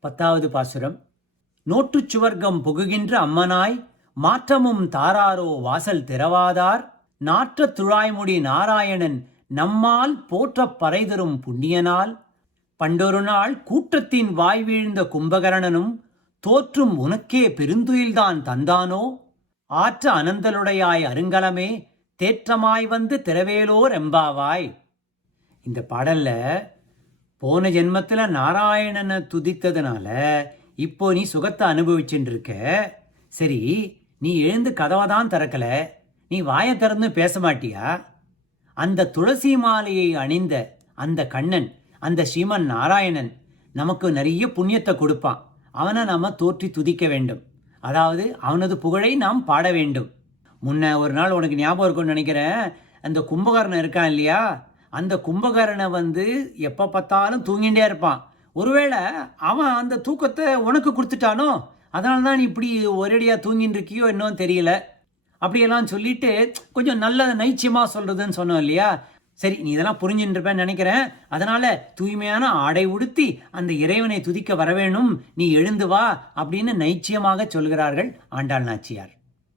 பத்தாவது பாசுரம். நோற்று சுவர்க்கம் புகுகின்ற அம்மனாய் மாற்றமும் தாராரோ வாசல் திறவாதார் நாற்றத் துழாய்முடி நாராயணன் நம்மால் போற்றப் பறைதரும் புண்ணியனால் பண்டொரு நாள் கூட்டத்தின் வாய் வீழ்ந்த கும்பகரணனும் தோற்றும் உனக்கே பெருந்துயில்தான் தந்தானோ? ஆற்ற அனந்தலுடையாய் அருங்கலமே தேற்றமாய் வந்து திரவேலோர் எம்பாவாய். இந்த பாடல்ல போன ஜென்மத்தில் நாராயணனை துதித்ததுனால இப்போ நீ சுகத்தை அனுபவிச்சுட்டு இருக்க சரி நீ எழுந்து கதவை தான் திறக்கல. நீ வாயை திறந்து பேச மாட்டியா? அந்த துளசி மாலையை அணிந்த அந்த கண்ணன் அந்த ஸ்ரீமன் நாராயணன் நமக்கு நிறைய புண்ணியத்தை கொடுப்பான். அவனை நாம் தோற்றி துதிக்க வேண்டும். அதாவது அவனது புகழை நாம் பாட வேண்டும். முன்ன ஒரு நாள் உனக்கு ஞாபகம் இருக்கும்னு நினைக்கிறேன். அந்த கும்பகர்ணன் இருக்கான் இல்லையா? அந்த கும்பகரனை வந்து எப்போ பார்த்தாலும் தூங்கிட்டே இருப்பான். ஒருவேளை அவன் அந்த தூக்கத்தை உனக்கு கொடுத்துட்டானோ அதனால தான் நீ இப்படி ஒரேடியாக தூங்கின்னு இருக்கியோ என்னன்னு தெரியல. அப்படியெல்லாம் சொல்லிட்டு கொஞ்சம் நல்ல நைச்சியமாக சொல்கிறதுன்னு சொன்னோம் இல்லையா? சரி நீ இதெல்லாம் புரிஞ்சுட்டுருப்பேன்னு நினைக்கிறேன். அதனால் தூய்மையான ஆடை உடுத்தி அந்த இறைவனை துதிக்க வரவேணும். நீ எழுந்து வா அப்படின்னு நைச்சியமாக சொல்கிறார்கள் ஆண்டாள் நாச்சியார்.